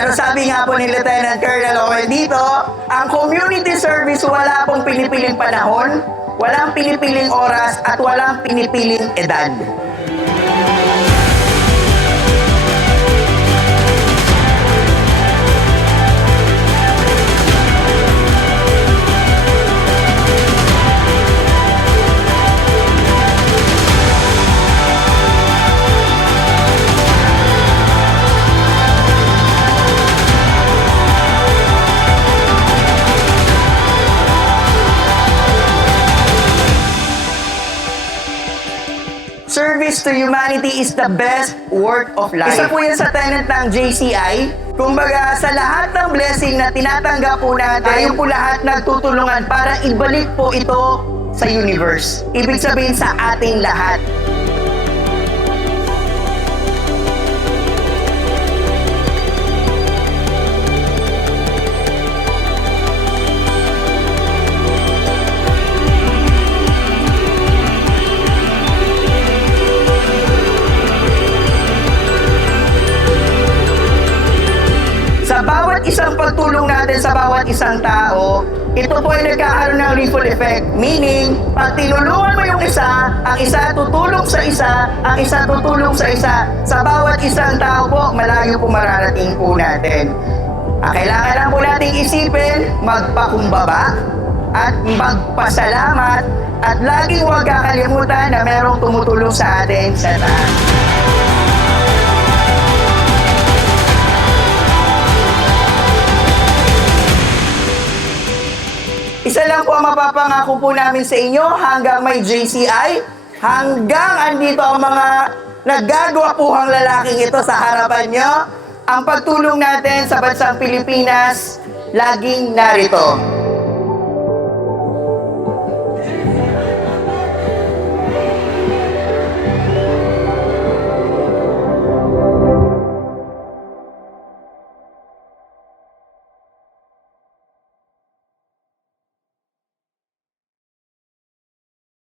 Pero sabi nga po ni Lieutenant Colonel Owen dito, ang community service wala pong pinipiling panahon, walang pinipiling oras, at walang pinipiling edad. Service to humanity is the best work of life. Isa po yan sa tenet ng JCI. Kumbaga, sa lahat ng blessing na tinatanggap po natin, tayo po lahat nagtutulungan para ibalik po ito sa universe. Ibig sabihin sa ating lahat. Sa bawat isang pagtulong natin sa bawat isang tao, ito po ay nagkakaroon ng ripple effect. Meaning, pag tinulungan mo yung isa, ang isa tutulong sa isa, ang isa tutulong sa isa. Sa bawat isang tao po, malayo po mararating po natin. Ang kailangan lang po nating isipin, magpakumbaba at magpasalamat at laging huwag kakalimutan na merong tumutulong sa atin sa taas. Isa lang po ang mapapangako po namin sa inyo hanggang may JCI, hanggang andito ang mga naggagwapuhang lalaking ito sa harapan nyo, ang pagtulong natin sa bansang Pilipinas, laging narito.